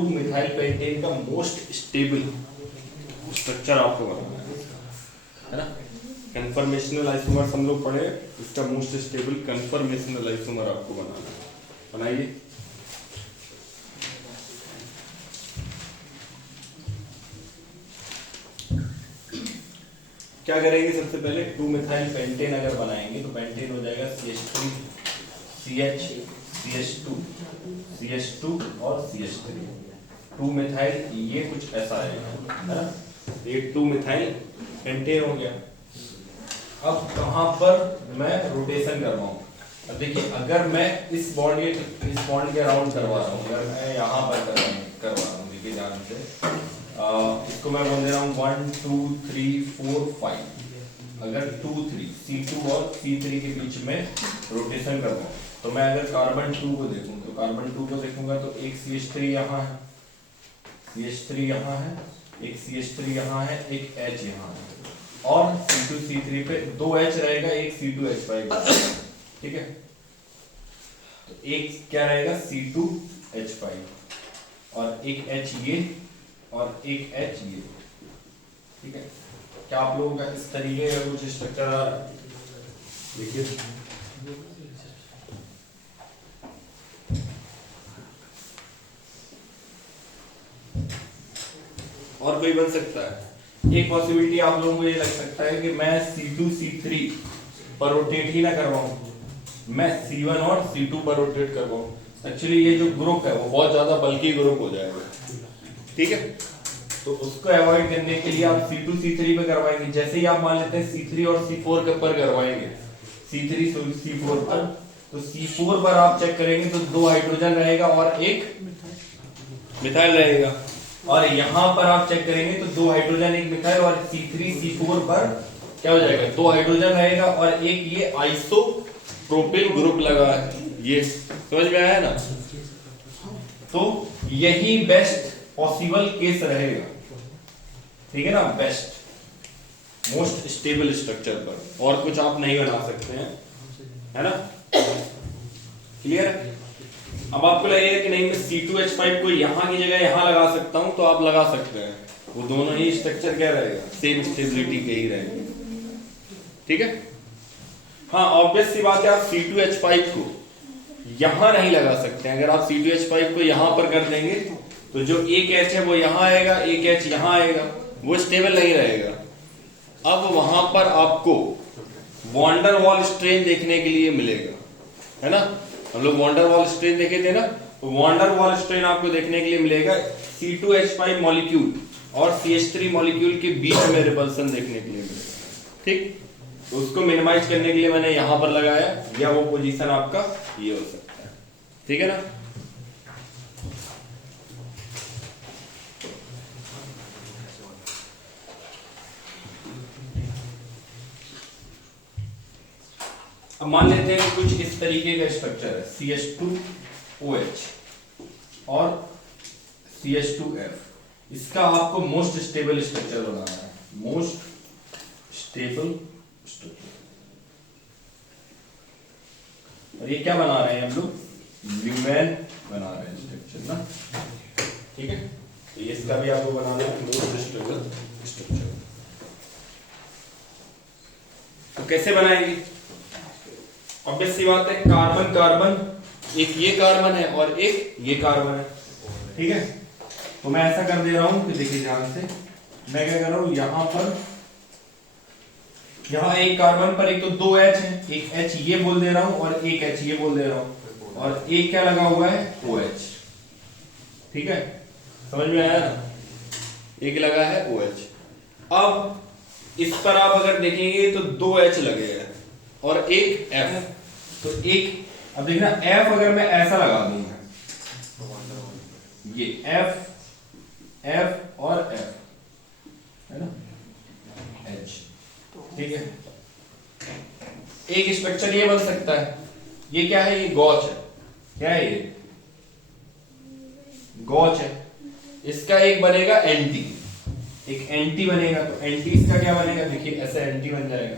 2 methyl pentane का most stable structure आपको बनाना है ना। कन्फर्मेशनल आइसोमर हम लोग पढ़े, इसका मोस्ट स्टेबल कन्फर्मेशनल आइसोमर आपको बनाना है। बनाइए। क्या करेंगे, सबसे पहले 2 मिथाइल पेंटेन अगर बनाएंगे तो पेंटेन हो जाएगा CH3 CH CH2 CH2 और CH3 2 मिथाइल, ये कुछ ऐसा है ना। ये 2 मिथाइल पेंटेन हो गया। अब कहां पर मैं रोटेशन कर रहा हूं, अब देखिए अगर मैं इस बॉन्ड के अराउंड करवा रहा हूं, अगर मैं यहां पर करवा रहा हूं, देखिए ध्यान से, इसको मैं बोल दे रहा हूं 1 2 3 4 5। अगर 2 3 C2 और C3 के बीच में रोटेशन कर रहा हूं, तो मैं अगर कार्बन 2 को देखूं तो कार्बन 2 को देखूंगा तो एक CH3 यहाँ है, CH3 यहाँ है, एक CH3 यहाँ है, एक H यहाँ है, और C2 C3 पे 2 H रहेगा, एक C2H5, ठीक है। तो एक क्या रहेगा C2H5 और एक H ये और एक H ये, ठीक है। क्या आप लोगों का इस तरीके का कुछ स्ट्रक्चर आ रहा है? देखिए और कोई बन सकता है। एक पॉसिबिलिटी आप लोगों को ये लग सकता है कि मैं C2 C3 पर रोटेट ही ना करवाऊं, मैं C1 और C2 पर रोटेट करवाऊं। एक्चुअली ये जो ग्रुप है वो बहुत ज्यादा बल्कि ग्रुप हो जाएगा, ठीक है। तो उसको अवॉइड करने के लिए आप C2 C3 पे करवाएंगे। जैसे ही आप मान लेते हैं C3 और C4 के पर करवाएंगे, C3 C4 पर, तो C4 पर आप चेक करेंगे तो 2 हाइड्रोजन रहेगा और एक मिथाइल रहेगा, और यहां पर आप चेक करेंगे तो 2 हाइड्रोजन एक मिथाइल, और C3 C4 पर क्या हो जाएगा 2 हाइड्रोजन रहेगा और एक ये आइसोप्रोपिल ग्रुप लगा है। ये समझ में आया ना। तो यही बेस्ट पॉसिबल केस रहेगा, ठीक है ना, बेस्ट मोस्ट स्टेबल स्ट्रक्चर पर, और कुछ आप नहीं बना सकते हैं, है ना। क्लियर है। अब आपको लगेगा कि नहीं मैं C2H5 को यहां की जगह यहां लगा सकता हूं, तो आप लगा सकते हैं, वो दोनों ही स्ट्रक्चर क्या रहेगा, सेम स्टेबिलिटी के ही रहेंगे, ठीक है। हाँ ऑब्वियस सी बात है, आप C2H5 को यहां नहीं लगा सकते हैं। अगर आप C2H5 को यहां पर कर देंगे तो जो एक H है वो यहां आएगा, एक H यहां आएगा, वो स्टेबल नहीं रहेगा। अब वहां पर आपको वॉन्डर वॉल स्ट्रेन देखने के लिए मिलेगा, है ना। हम लोग वॉन्डर वॉल स्ट्रेन देखे थे ना, तो वॉन्डर वॉल स्ट्रेन आपको देखने के लिए मिलेगा C2H5 मॉलिक्यूल और CH3 मॉलिक्यूल के बीच में रिपल्सन देखने के लिए मिलेगा, ठीक। तो उसको मिनिमाइज करने के लिए मैंने यहां पर लगाया, या वो पोजीशन आपका ये हो सकता है, ठीक है ना। अब मान लेते हैं कि कुछ इस तरीके का स्ट्रक्चर है, CH2OH और CH2F। इसका आपको मोस्ट स्टेबल स्ट्रक्चर बनाना है, मोस्ट स्टेबल स्ट्रक्चर। और ये क्या बना रहे हैं हम लोग, ल्यूमेन बना रहे हैं स्ट्रक्चर ना, ठीक है। तो इसका भी आपको बनाना है मोस्ट स्टेबल स्ट्रक्चर। तो कैसे बनाएंगे, ऑब्वियस सी बात है, कार्बन कार्बन, एक ये कार्बन है और एक ये कार्बन है, ठीक है। तो मैं ऐसा कर दे रहा हूं कि देखिए ध्यान से, मैं क्या कर रहा हूं, यहां पर यहां एक कार्बन पर एक तो 2 H है, एक H ये बोल दे रहा हूं और एक H ये बोल दे रहा हूं, और एक क्या लगा हुआ है OH, ठीक है। समझ में आया ना, एक लगा है OH। अब इस पर आप अगर देखेंगे तो 2 H लगे हैं और एक F, तो एक, अब देखना F अगर मैं ऐसा लगा दूंगा, ये F और F, है ना, H, ठीक है। एक स्ट्रक्चर ये बन सकता है, ये क्या है, ये गॉच है, क्या है ये गॉच है। इसका एक बनेगा एंटी, एक एंटी बनेगा, तो एंटी इसका क्या बनेगा, देखिए ऐसा एंटी बन जाएगा,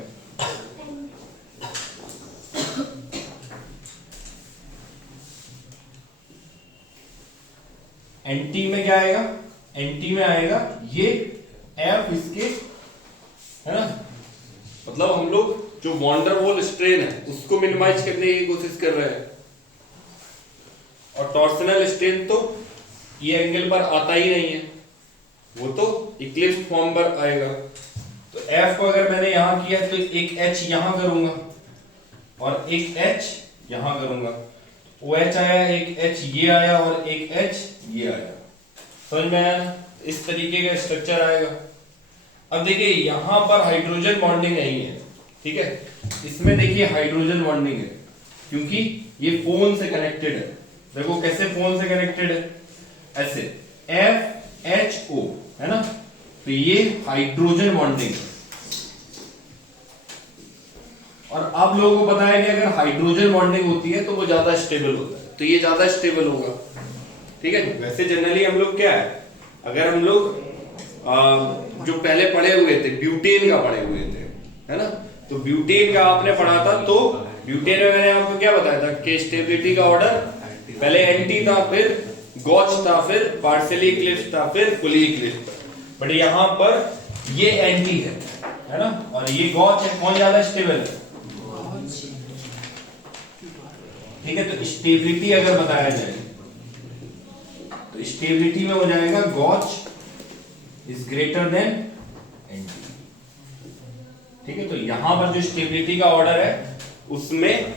एंटी में क्या आएगा, एंटी में आएगा ये एफ इसके, है ना, मतलब हम लोग जो वॉन्डरवॉल स्ट्रेन है उसको मिनिमाइज करने की कोशिश कर रहे हैं, और टॉर्सनल स्ट्रेन तो ये एंगल पर आता ही नहीं है, वो तो इक्लिप्स फॉर्म पर आएगा। तो एफ को अगर मैंने यहां किया तो एक एच यहां करूंगा और एक एच यहां करूंगा, ओ एच आया, एक एच ये आया और एक एच ये आया, समझ में आया ना, इस तरीके का स्ट्रक्चर आएगा। अब देखिए यहां पर हाइड्रोजन बॉन्डिंग नहीं है, ठीक है, इसमें देखिए हाइड्रोजन बॉन्डिंग है क्योंकि ये फोन से कनेक्टेड है। देखो कैसे फोन से कनेक्टेड है, ऐसे FHO है ना, तो ये हाइड्रोजन बॉन्डिंग। और आप लोगों को पता है कि अगर हाइड्रोजन बॉन्डिंग होती है तो वो ज्यादा स्टेबल होता है, तो ये ज्यादा स्टेबल होगा, ठीक है। वैसे जनरली हम लोग क्या है, अगर हम लोग जो पहले पढ़े हुए थे ब्यूटेन का पढ़े हुए थे, है ना, तो ब्यूटेन का आपने पढ़ा था, तो ब्यूटेन में मैंने आपको क्या बताया था कि स्टेबिलिटी का ऑर्डर पहले एंटी था, फिर गॉच था, फिर पार्शियली इक्लिप्स था, फिर फुली इक्लिप्स। बट यहां पर ये एंटी है ना, और ये गॉच है, कौन ज्यादा स्टेबल है, ठीक है। तो स्टेबिलिटी अगर बताया जाए तो स्टेबिलिटी में हो जाएगा गॉच इज ग्रेटर देन एंटी, ठीक है। तो यहां पर जो स्टेबिलिटी का ऑर्डर है उसमें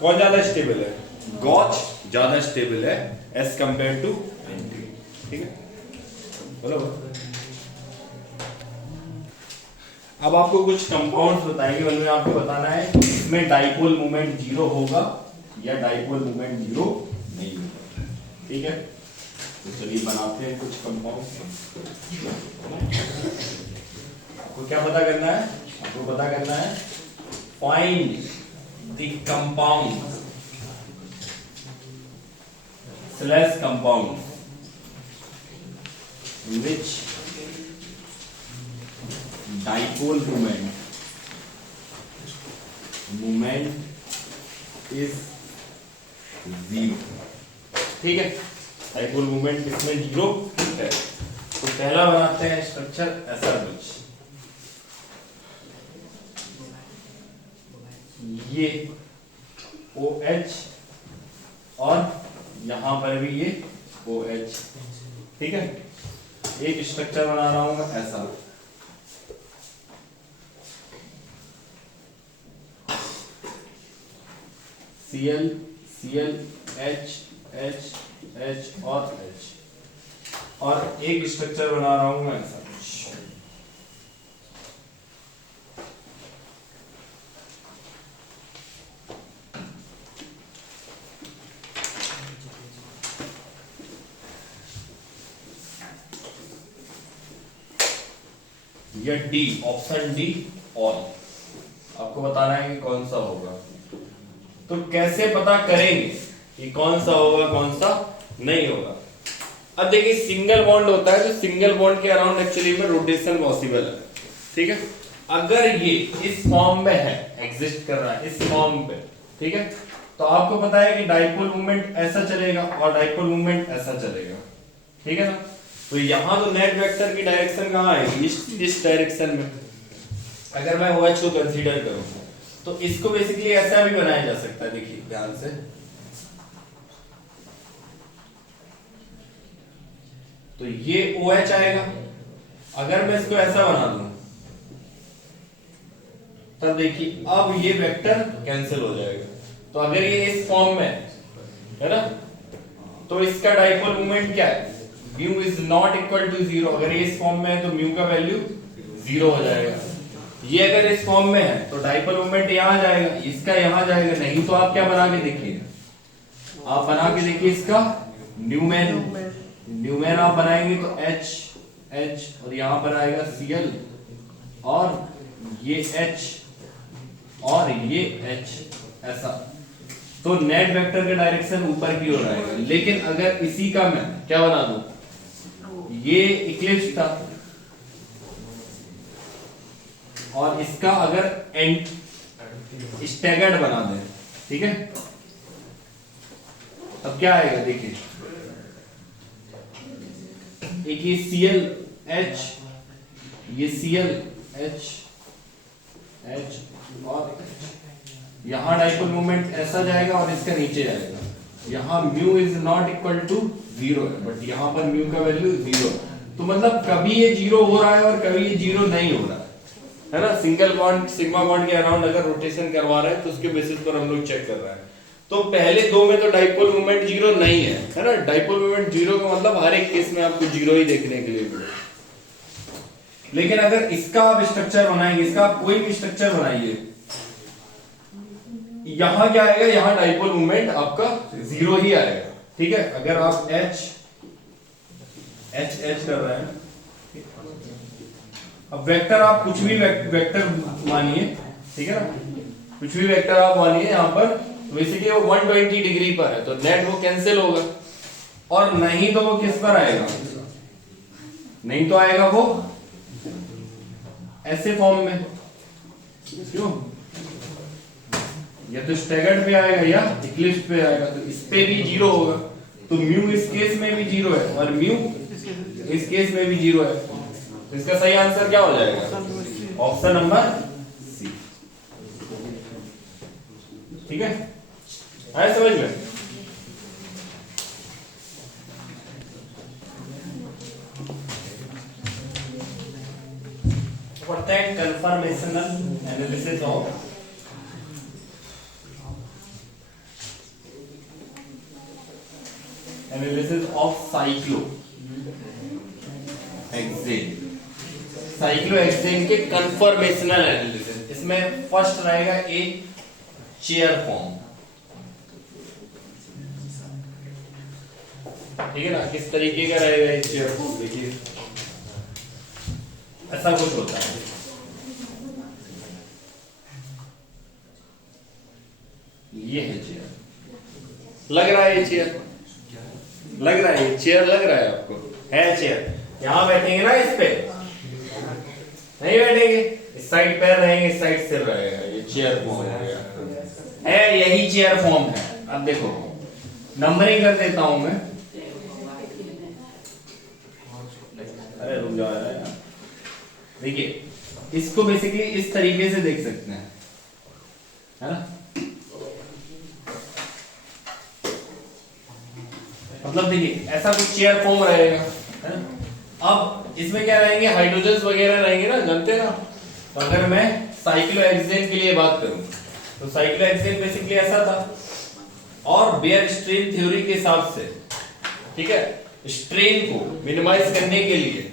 कौन ज्यादा स्टेबल है, गॉच ज्यादा स्टेबल है एज कंपेयर टू एंटी, ठीक है, बराबर। अब आपको कुछ कंपाउंड्स बताएंगे, उनमें आपको बताना है इसमें डाइपोल मोमेंट 0 होगा या डाइपोल मोमेंट 0 नहीं होगा, ठीक है। तो चलिए बनाते हैं कुछ कंपाउंड्स। आपको क्या पता करना है, आपको पता करना है find the compound slash compound which dipole moment is 0, ठीक है। डाइपोल मोमेंट इसमें 0 है। तो पहला बनाते हैं स्ट्रक्चर ऐसा कुछ, ये OH और यहां पर भी ये OH, ठीक है। एक स्ट्रक्चर बना रहा हूं मैं ऐसा, Cl Cl H H H और H, और एक स्ट्रक्चर बना रहा हूं मैं ऐसा कुछ, या डी, ऑप्शन डी ऑल। आपको बताना है कि कौन सा होगा। तो कैसे पता करेंगे कि कौन सा होगा कौन सा नहीं होगा। अब देखिए सिंगल बॉन्ड होता है, तो सिंगल बॉन्ड के अराउंड एक्चुअली में रोटेशन पॉसिबल है, ठीक है। अगर ये इस फॉर्म में है, एग्जिस्ट कर रहा है इस फॉर्म पे, ठीक है, तो आपको पता है कि डाइपोल मोमेंट ऐसा चलेगा और डाइपोल मोमेंट ऐसा चलेगा, ठीक है ना। तो यहां तो नेट वेक्टर की डायरेक्शन कहां है, इस डायरेक्शन में। अगर मैं OH को कंसीडर करूं तो इसको बेसिकली ऐसा भी बनाया जा सकता है, देखिए ध्यान से, तो ये OH आएगा। अगर मैं इसको ऐसा बना दूं तब देखिए अब ये वेक्टर कैंसिल हो जाएगा। तो अगर ये इस फॉर्म में है ना, तो इसका डाइपोल मोमेंट क्या है, mu is not equal to 0। अगर ये इस फॉर्म में है तो म्यू का वैल्यू 0 हो जाएगा। ये अगर इस फॉर्म में है तो डाइपोल मोमेंट यहां जाएगा, इसका यहां जाएगा। नहीं तो आप क्या बना के देखिए, आप बना के देखिए इसका न्यूमैन आप बनाएंगे तो H H और यहां पर आएगा Cl और ये H और ये H, ऐसा। तो नेट वेक्टर का डायरेक्शन ऊपर की ओर आएगा। लेकिन अगर इसी का मैं क्या बना दूं, ये इक्लिप्स था और इसका अगर एंड स्टैगर्ड बना दें, ठीक है, अब क्या आएगा देखिए, एक ये Cl H, ये Cl H H और यहां डाइपोल मोमेंट ऐसा जाएगा और इसका नीचे जाएगा। यहां mu is not equal to 0 है, बट यहां पर म्यू का वैल्यू 0 है। तो मतलब कभी ये 0 हो रहा है और कभी ये 0 नहीं हो रहा है ना। सिंगल बॉन्ड सिग्मा बॉन्ड के अराउंड अगर रोटेशन करवा रहे हैं तो उसके बेसिस पर हम लोग चेक कर रहे हैं। तो पहले दो में तो डाइपोल मोमेंट 0 नहीं है ना। डाइपोल मोमेंट 0 का मतलब हर एक केस में आपको 0 ही देखने के लिए मिलेगा। लेकिन अगर इसका आप स्ट्रक्चर बनाएंगे, इसका आप कोई भी स्ट्रक्चर बनाइए, यहां क्या आएगा, यहां डाइपोल मोमेंट आपका 0 ही आएगा। ठीक है, अगर आप H कर रहे हैं, अब वेक्टर आप कुछ भी वेक्टर मानिए, ठीक है ना, कुछ भी वेक्टर आप मानिए यहां पर, बेसिकली वो 120 डिग्री पर है तो नेट वो कैंसिल होगा, और नहीं तो वो किस पर आएगा, नहीं तो आएगा वो ऐसे फॉर्म में, क्यों, या तो स्टैगर्ड पे आएगा या इक्लिप्स पे आएगा, तो इस पे भी 0 होगा। तो म्यू इस केस में भी 0 है और म्यू इस केस में भी 0 है। तो इसका सही आंसर क्या हो जाएगा, ऑप्शन नंबर सी। ठीक है, आया समझ में। What that conformational analysis of cyclohexane के कन्फर्मेशनल एनालिसिस। इसमें फर्स्ट रहेगा ए चेयर फॉर्म, ठीक है ना। किस तरीके का रहेगा ये चेयर फॉर्म, देखिए ऐसा कुछ होता है, ये है चेयर, लग रहा है ये चेयर, लग रहा है ये चेयर, लग रहा है आपको, है चेयर। यहां बैठेंगे ना, इस पे नहीं बैठेंगे, इस साइड पैर रहेंगे, इस साइड सिर रहेगा, ये चेयर फॉर्म है, यही चेयर फॉर्म है। अब देखो नंबरिंग कर देता हूं मैं, अरे रुक जाओ यार, देखिए इसको बेसिकली इस तरीके से देख सकते हैं, है ना। मतलब देखिए ऐसा कुछ चेयर फॉर्म रहेगा, है ना। अब इसमें क्या रहेंगे, हाइड्रोजन्स वगैरह रहेंगे ना, जानते हैं ना। तो अगर मैं साइक्लोहेक्सेन के लिए बात करूं तो साइक्लोहेक्सेन बेसिकली ऐसा था, और बेयर स्ट्रेन थ्योरी के हिसाब से, ठीक है, स्ट्रेन को मिनिमाइज करने के लिए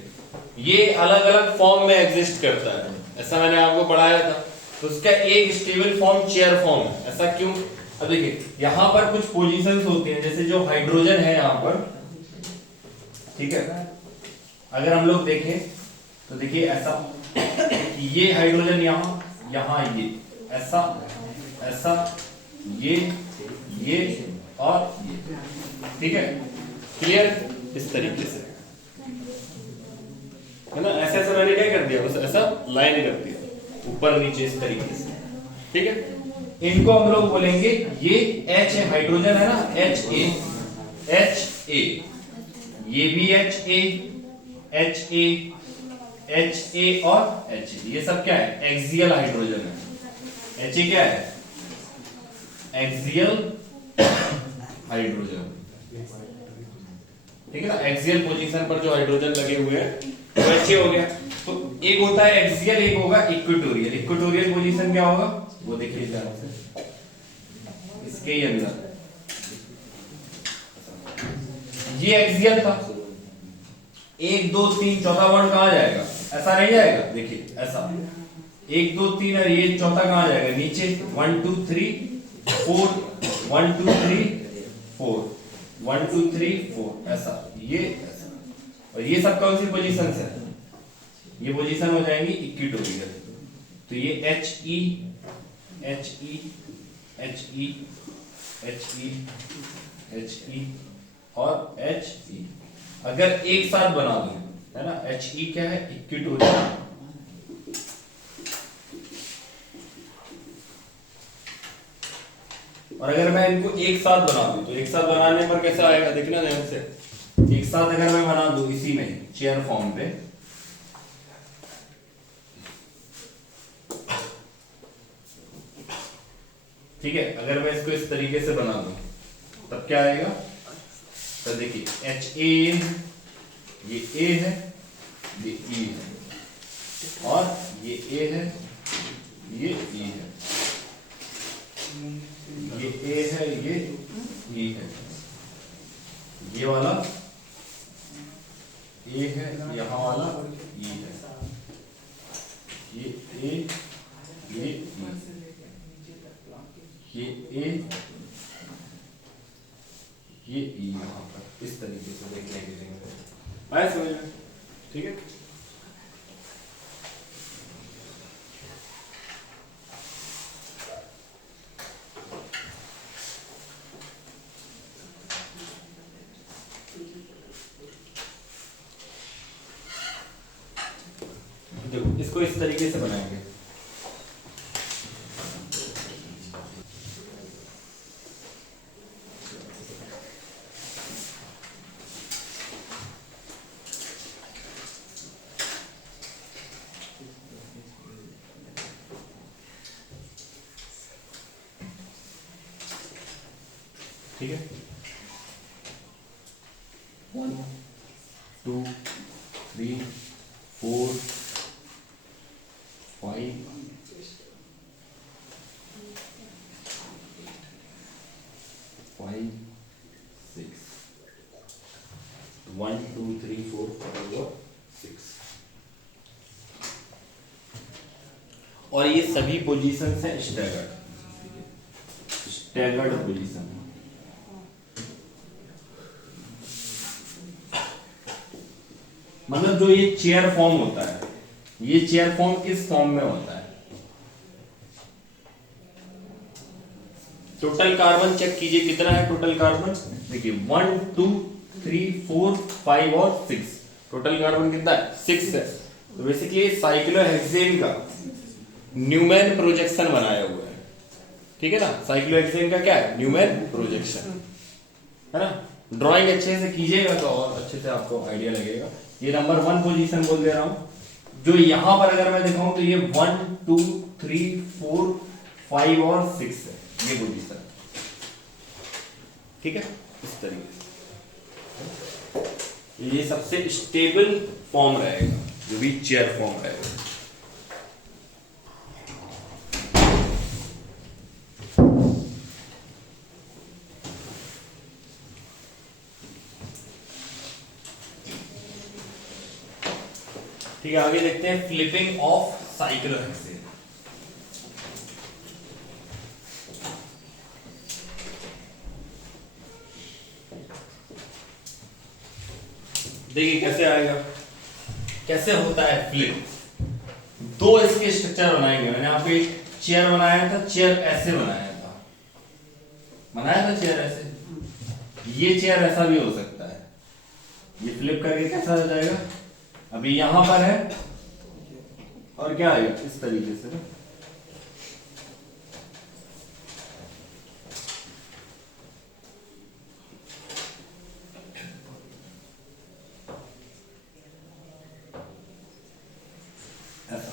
ये अलग अलग फॉर्म में एग्जिस्ट करता है, ऐसा मैंने आपको पढ़ाया था। तो उसका एक स्टेबल फॉर्म चेयर फॉर्म है। ऐसा क्यों, अब देखिए यहां पर कुछ पोजीशंस होती हैं, जैसे जो हाइड्रोजन है यहां पर, ठीक है, अगर हम लोग देखें तो देखिए ऐसा, ये हाइड्रोजन यहां, यहां ये ऐसा, ऐसा, ये और ये, ठीक है, क्लियर, इस तरीके से, है ना। ऐसे ऐसा मैंने क्या कर दिया, बस ऐसा लाइन कर दिया ऊपर नीचे इस तरीके से, ठीक है। इनको हम लोग बोलेंगे, ये H है, हाइड्रोजन है ना, HA, ये भी HA और HA, ये सब क्या है, एक्सियल हाइड्रोजन है। HA क्या है, एक्सियल हाइड्रोजन, ठीक है ना। एक्सियल पोजीशन पर जो हाइड्रोजन लगे हुए हैं तो HA हो गया। तो एक होता है एक्सियल, एक होगा इक्वेटोरियल। इक्वेटोरियल पोजीशन क्या होगा, वो देखिए ध्यान से, इसके ही अंदर ये एक्सियल था, 1 2 3 चौथा बॉन्ड कहां जाएगा, ऐसा नहीं जाएगा, देखिए ऐसा 1 2 3 और ये चौथा कहां जाएगा, नीचे 1 2 3 4 1 2 3 4 1 2 3 4, ऐसा, ये ऐसा, और ये सब कौन सी पोजीशन है, ये पोजीशन हो जाएंगी इक्वेटोरियल। तो ये HE HE HE HE HE और HE अगर एक साथ बना दूं, है ना, HE क्या है, इक्वेटोरियल, और अगर मैं इनको एक साथ बना दूं तो एक साथ बनाने पर कैसा आएगा, देखना ध्यान से, एक एक साथ अगर मैं बना दूं इसी में चेयर फॉर्म पे, ठीक है, अगर मैं इसको इस तरीके से बना दूं तब क्या आएगा? तो देखिए एच ए, ये ए है, ये ई है, और ये ए है, ये ई है, ये ए है, ये ई है, ये वाला ए है, यहां वाला ई है, ये ए, ये ई, ये ए, ये ई, यहां पर इस तरीके से देखने के लिए आया समझ में? ठीक है, देखो इसको इस तरीके से बनाएंगे। ठीक है, 1 2 3 4 5 5 6 1 2 3 4 5 और 6, और ये सभी पोजीशन है स्टैगर्ड पोजीशन। मतलब जो ये चेयर फॉर्म होता है, ये चेयर फॉर्म किस फॉर्म में होता है? टोटल कार्बन चेक कीजिए कितना है टोटल कार्बन। देखिए 1 2 3 4 5 और 6, टोटल कार्बन कितना है? 6 है। तो बेसिकली साइक्लोहेक्सेन का न्यूमैन प्रोजेक्शन बनाया हुआ है, ठीक है ना। साइक्लोहेक्सेन का क्या है? न्यूमैन प्रोजेक्शन, है ना। ड्राइंग अच्छे से कीजिएगा तो और अच्छे से आपको आइडिया लगेगा। ये नंबर 1 पोजीशन बोल दे रहा हूं। जो यहां पर अगर मैं दिखाऊं तो ये 1 2 3 4 5 और 6 है, ये पोजीशन, ठीक है। इस तरीके से ये सबसे स्टेबल फॉर्म रहेगा, जो भी चेयर फॉर्म रहेगा। ठीक है, आगे देखते हैं फ्लिपिंग ऑफ साइक्लोहेक्सेन। देखिए कैसे आएगा, कैसे होता है फ्लिप। दो इसके स्ट्रक्चर बनाएंगे। मैंने आपको एक चेयर बनाया था, चेयर ऐसे बनाया था चेयर ऐसे। ये चेयर ऐसा भी हो सकता है। ये फ्लिप करके कैसा हो जाएगा, अभी यहां पर है और क्या आएगा इस तरीके से, ऐसा,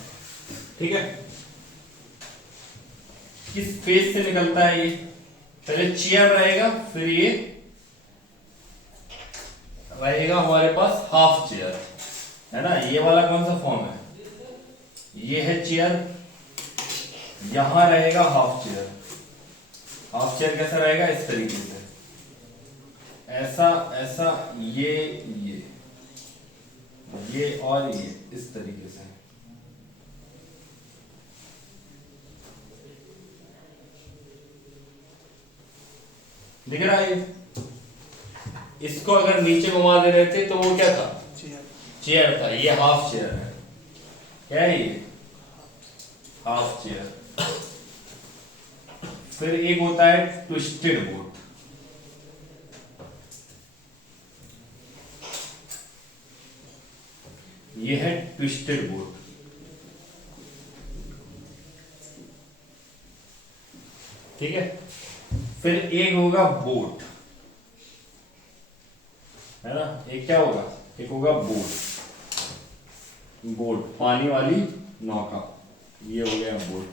ठीक है। किस फेज से निकलता है ये? पहले चेयर रहेगा, फिर ये रहेगा हमारे पास हाफ चेयर, है ना। ये वाला कौन सा फॉर्म है? ये है चेयर, यहां रहेगा हाफ चेयर। हाफ चेयर कैसा रहेगा? इस तरीके से, ऐसा ऐसा, ये और ये इस तरीके से। दिख रहा है? इसको अगर नीचे घुमा दे रहे थे तो वो क्या था? चेयर था। ये हाफ चेयर है। क्या है ये? Half chair. फिर एक होता है ट्विस्टेड बोट। ये है ट्विस्टेड बोट, ठीक है। फिर एक होगा बोट, है है ना। एक क्या होगा, एक होगा बोट, बोट पानी वाली नौका, ये हो गया बोट,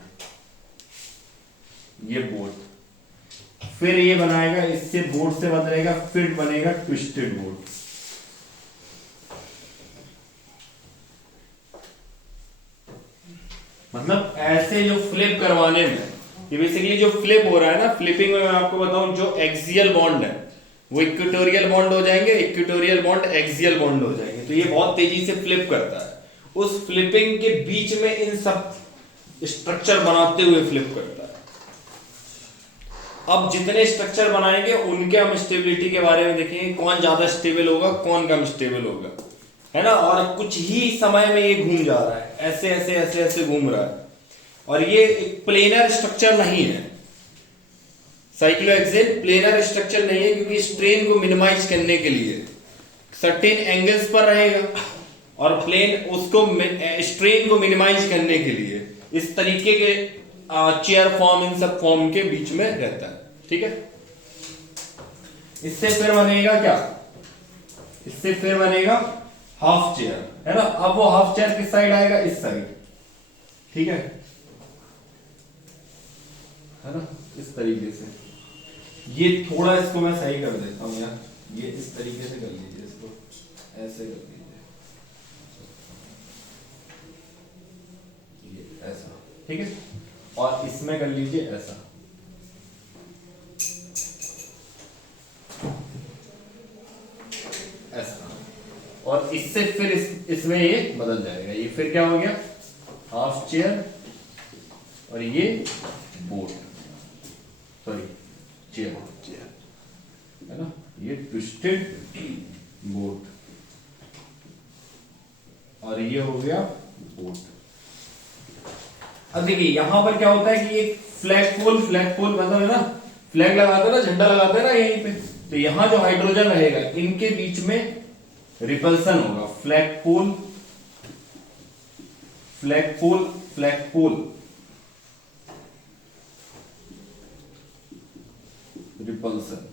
ये बोट। फिर ये बनाएगा, इससे बोट से बदलेगा, फिर बनेगा ट्विस्टेड बोट। मतलब ऐसे जो फ्लिप करवाने में, ये बेसिकली जो फ्लिप हो रहा है ना, फ्लिपिंग में मैं आपको बताऊं, जो एक्सियल बॉन्ड है वो इक्वेटोरियल बॉन्ड हो जाएंगे, इक्वेटोरियल बॉन्ड एक्सियल बॉन्ड हो जाएंगे, तो ये बहुत तेजी से फ्लिप करता है। उस फ्लिपिंग के बीच में इन सब स्ट्रक्चर बनाते हुए फ्लिप करता है। अब जितने स्ट्रक्चर बनाएंगे उनके हम स्टेबिलिटी के बारे में देखेंगे, कौन ज्यादा स्टेबल होगा, कौन कम स्टेबल होगा, है ना। और कुछ ही समय में ये घूम जा रहा है, ऐसे ऐसे ऐसे ऐसे घूम रहा है, और ये एक प्लेनर स्ट्रक्चर नहीं है, साइक्लोहेक्सेन प्लेनर स्ट्रक्चर नहीं है, क्योंकि स्ट्रेन को मिनिमाइज करने के लिए सर्टेन एंगल्स पर रहेगा, और प्लेन उसको स्ट्रेन को मिनिमाइज करने के लिए इस तरीके के चेयर फॉर्म, इन सब फॉर्म के बीच में रहता है, ठीक है। इससे फिर बनेगा क्या, इससे फिर बनेगा हाफ चेयर, है ना। अब वो हाफ चेयर किस साइड आएगा, इस साइड, ठीक है ना, इस तरीके से। ये थोड़ा इसको मैं सही कर देता हूं यार, ये इस तरीके से कर लीजिए, इसको ऐसे कर लीजिए, ये ऐसा, ठीक है। और इसमें कर लीजिए ऐसा, ऐसा, और इससे फिर इसमें ये बदल जाएगा, ये फिर क्या हो गया, हाफ चेयर, और ये बोट, सॉरी चेयर, है ना, ये ट्विस्टेड बोट, और ये हो गया बोट। अब देखिए यहां पर क्या होता है कि एक फ्लैगपोल मतलब है ना, फ्लैग लगाते हैं ना, झंडा लगाते हैं ना यहीं पे, तो यहां जो हाइड्रोजन रहेगा इनके बीच में रिपल्सन होगा, फ्लैगपोल फ्लैगपोल फ्लैगपोल रिपल्सन,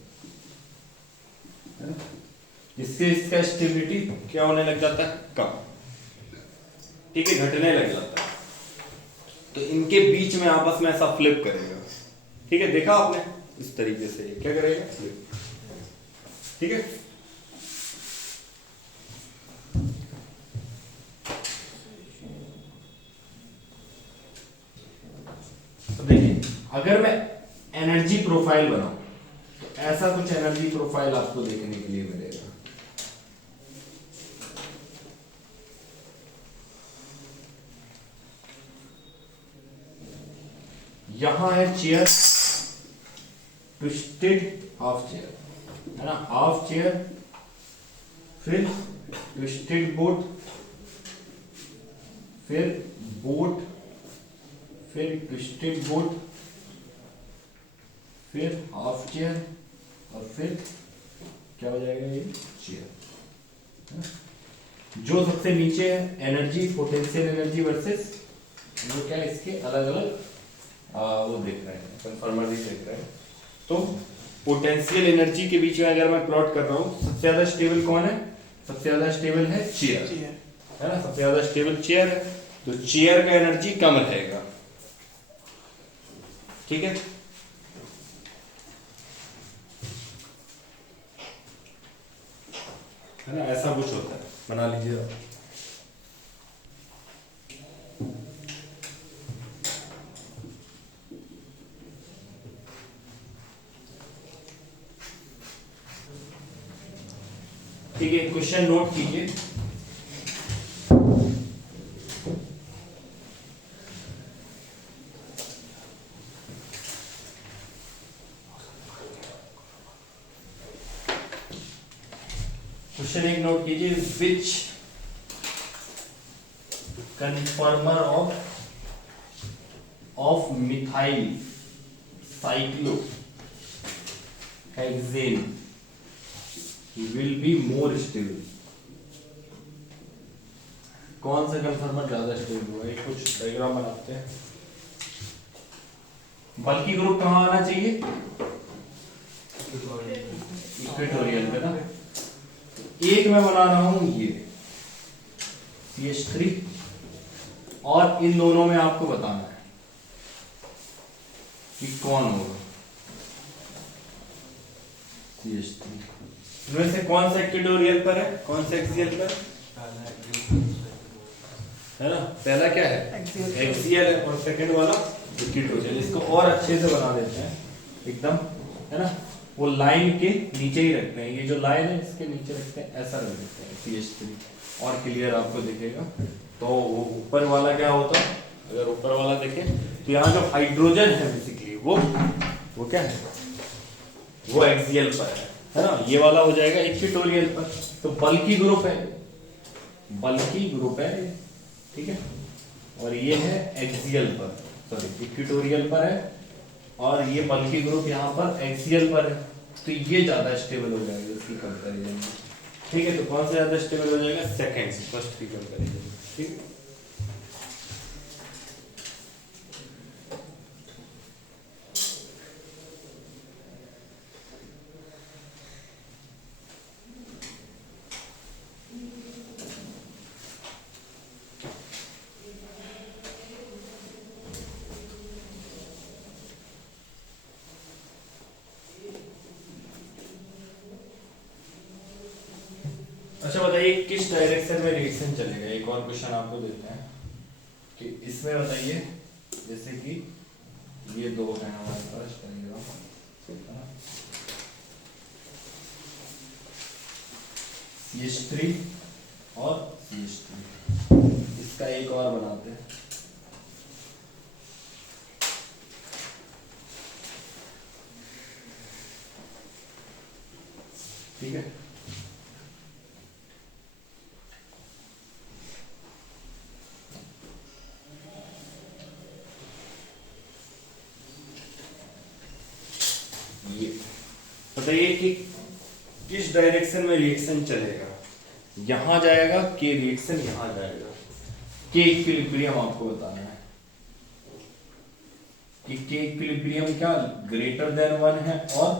इससे इसका स्टेबिलिटी क्या होने लग जाता है, कम, ठीक है, घटने लग जाता है। तो इनके बीच में आपस में ऐसा फ्लिप करेगा, ठीक है, देखा आपने, इस तरीके से क्या करेगा, फ्लिप, ठीक है। तो देखिए अगर मैं एनर्जी प्रोफाइल बनाऊं तो ऐसा कुछ एनर्जी प्रोफाइल आपको देखने के लिए मिलेगा। यहां है चेयर, ट्विस्टेड हाफ चेयर, है ना, हाफ चेयर, फिर ट्विस्टेड बोट, फिर बोट, फिर ट्विस्टेड बोट, फिर हाफ चेयर, और फिर क्या हो जाएगा, ये चेयर। जो सबसे नीचे है एनर्जी, पोटेंशियल एनर्जी वर्सेस वो क्या है, इसके अलग अलग वो देख रहे हैं, कन्फर्मर भी देख रहे हैं। तो पोटेंशियल एनर्जी के बीच में अगर मैं प्लॉट कर रहा हूं, सबसे ज्यादा स्टेबल कौन है, सबसे ज्यादा स्टेबल है चेयर, है ना, सबसे ज्यादा स्टेबल चेयर है, तो चेयर का एनर्जी कम रहेगा, ठीक है। है ना, ऐसा कुछ होता है, बना लीजिए आप। ठीक है, क्वेश्चन नोट कीजिए। क्वेश्चन एक नोट कीजिए, which conformer of methyl cyclohexane will be more stable। कौन सा कन्फर्मर ज्यादा स्टेबल होगा, एक कुछ डायग्राम बनाते हैं। बल्कि ग्रुप कहां आना चाहिए, इक्वेटोरियल पे ना, एक मैं बना रहा हूं ये CH3 और इन दोनों में आपको बताना है कि कौन होगा CH3। इनमें से कौन सा इक्वेटोरियल पर है, कौन सा एक्सियल पर है ना? पहला क्या है एक्सियल है और सेकंड वाला इक्वेटोरियल। इसको और अच्छे से बना देते हैं एकदम, है ना? वो लाइन के नीचे ही रखते हैं, ये जो लाइन है इसके नीचे रखते हैं, ऐसा रख देते हैं CH3 और क्लियर आपको दिखेगा। तो वो ऊपर वाला क्या होता है, अगर ऊपर वाला देखें तो यहाँ जो हाइड्रोजन है बेसिकली वो क्या है, वो एक्सियल पर है ना? ये वाला हो जाएगा इक्वेटोरियल पर। तो बल्कि ग्रुप है, बल्कि ग्रुप है, ठीक है। और ये है एक्सियल पर, सॉरी इक्वेटोरियल पर है, और ये बल्कि ग्रुप यहाँ पर एक्सियल पर है। तो ये ज्यादा स्टेबल हो जाएगा इसकी कंपैरिजन में, ठीक है। तो कौन सा ज्यादा स्टेबल हो जाएगा, सेकंड से फर्स्ट की कंपैरिजन, ठीक है। अच्छा बताइए किस डायरेक्शन में रिएक्शन चलेगा। एक और क्वेश्चन आपको देते हैं कि इसमें बताइए, जैसे कि ये दो है हमारे पास, CH3 और CH3, इसका एक और बनाते हैं, ठीक है। बताइए कि किस डायरेक्शन में रिएक्शन चलेगा। यहां जाएगा के रिएक्शन, यहां जाएगा के इक्विलिब्रियम आपको बताना है कि के इक्विलिब्रियम क्या ग्रेटर देन 1 है और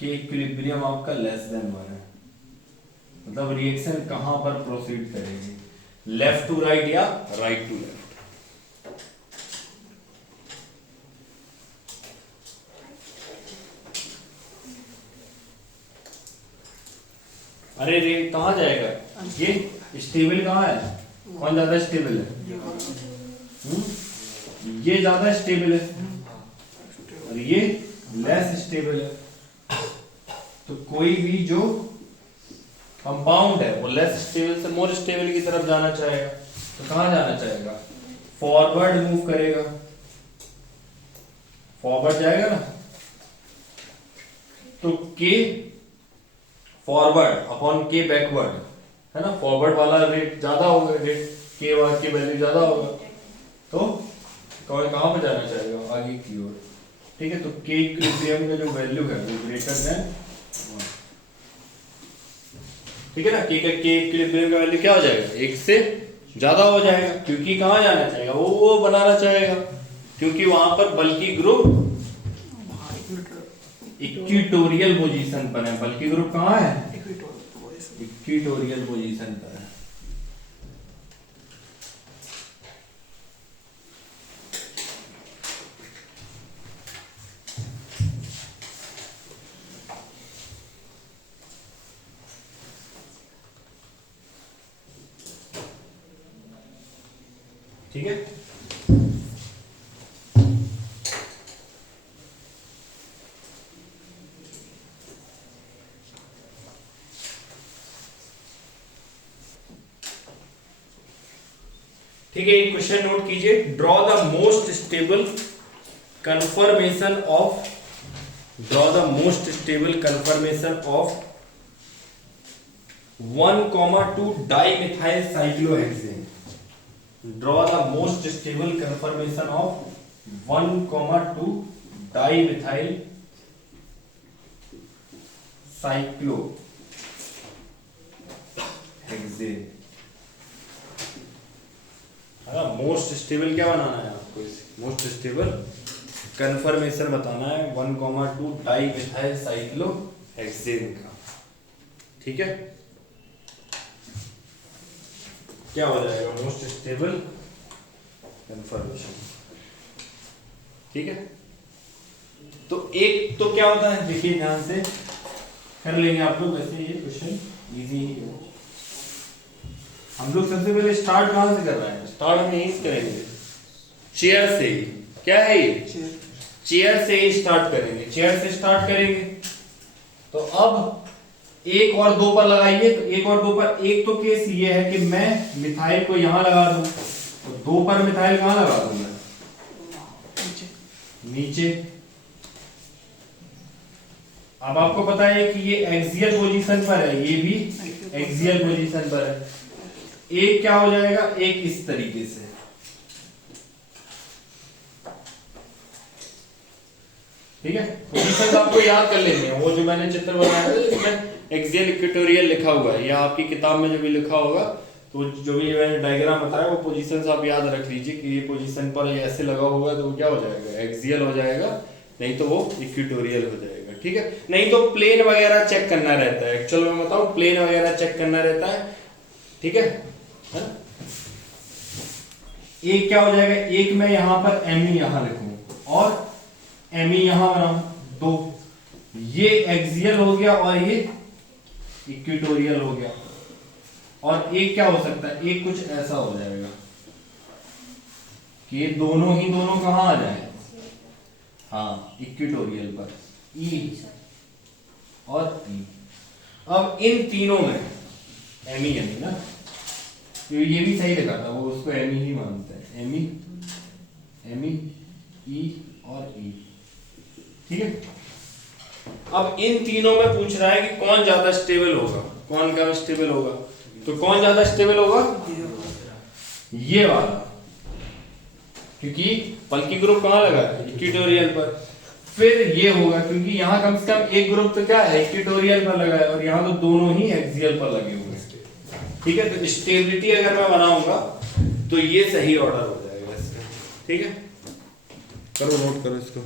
के इक्विलिब्रियम आपका लेस देन 1 है। मतलब रिएक्शन कहां पर प्रोसीड करेगी, लेफ्ट टू राइट या राइट टू लेफ्ट। अरे रे कहां जाएगा, ये स्टेबल कहां है, कौन ज्यादा स्टेबल है, ये ज्यादा स्टेबल है और ये लेस स्टेबल है। तो कोई भी जो कंपाउंड है वो लेस स्टेबल से मोर स्टेबल की तरफ जाना चाहेगा। तो कहां जाना चाहेगा, फॉरवर्ड मूव करेगा, फॉरवर्ड जाएगा ना। तो के फॉरवर्ड अपॉन के बैकवर्ड, है ना? फॉरवर्ड वाला रेट ज्यादा होगा, रेट के वार की वैल्यू ज्यादा होगा, तो कहां पे जाना चाहेगा, आगे की ओर, ठीक है। तो के इक्विलिब्रियम का जो वैल्यू है वो ग्रेटर देन 1, ठीक है ना। के इक्विलिब्रियम का वैल्यू क्या हो जाएगा, 1 से ज्यादा हो जाएगा, क्योंकि कहां जाना चाहेगा, वो बनाना चाहेगा, क्योंकि वहां पर बल्कि ग्रुप इक्वेटोरियल पोजीशन पर है। बल्कि ग्रुप कहां है, इक्वेटोरियल पोजीशन पर है। ठीक है। ठीक है, एक क्वेश्चन नोट कीजिए, draw the most stable confirmation of, draw the most stable confirmation of 1,2 dimethyl cyclohexane. Draw the most stable confirmation of 1,2 dimethyl cyclohexane. Most stable क्या बनाना है आपको, मोस्ट स्टेबल कन्फर्मेशन बताना है 1,2 डाइमिथाइल साइक्लोहेक्सेन का, ठीक है। क्या हो जाएगा, मोस्ट स्टेबल कंफर्मेशन। ठीक है, तो एक तो क्या होता है, देखिए ध्यान से कर लेंगे आप लोग, वैसे ये क्वेश्चन इजी ही है। हम लोग सबसे पहले स्टार्ट कहां से कर रहे हैं, स्टार्ट हम यहीं से करेंगे, चेयर से ही। क्या है ये, चेयर से ही स्टार्ट करेंगे, चेयर से स्टार्ट करेंगे। तो अब एक और दो पर लगाइए, तो एक और दो पर, एक तो केस ये है कि मैं मिथाइल को यहां लगा दूं, तो दो पर मिथाइल कहां लगा दूं मैं, नीचे। अब आपको पता है कि ये एक्सियल पोजीशन पर है, ये भी एक्सियल पोजीशन पर है। एक क्या हो जाएगा, एक इस तरीके से, ठीक है। पोजीशन आपको याद कर लेनी है, वो जो मैंने चित्र बनाया है इसमें एक्सियल इक्वेटोरियल लिखा हुआ है, या आपकी किताब में जो भी लिखा होगा, तो जो भी मैंने डायग्राम बताया वो पोजीशंस आप याद रख लीजिए कि ये पोजीशन पर ये ऐसे लगा होगा तो वो क्या हो जाएगा, एक्सियल हो जाएगा, नहीं तो वो इक्वेटोरियल हो जाएगा। ठीक है, नहीं तो प्लेन वगैरह चेक करना रहता है, एक्चुअल में बताऊं प्लेन वगैरह चेक करना रहता है। ठीक है ना? एक क्या हो जाएगा, एक मैं यहां पर एमई यहां लिखूं और एमई यहां बनाऊं, दो, ये एक्सियल हो गया और ये इक्वेटोरियल हो गया। और एक क्या हो सकता है, एक कुछ ऐसा हो जाएगा कि दोनों ही दोनों कहां आ जाए, हाँ इक्वेटोरियल पर, ई और ई। अब इन तीनों में एमी ना, तो ये भी सही लगा था, वो उसको एमी ही मानते हैं, एमी ई और ई। ठीक है, अब इन तीनों में पूछ रहा है कि कौन ज्यादा स्टेबल होगा, कौन कम स्टेबल होगा, तो कौन ज्यादा स्टेबल होगा, ये वाला, क्योंकि बल्कि ग्रुप कहां लगा है, इक्वेटोरियल पर। फिर ये होगा क्योंकि यहां कम से कम एक ग्रुप तो क्या है, इक्वेटोरियल पर लगा है, और यहां तो दोनों ही एक्सियल पर लगे हुए हैं। ठीक है, तो स्टेबिलिटी अगर मैं बनाऊंगा तो ये सही ऑर्डर हो जाएगा इसका। ठीक है, करो नोट करो इसको।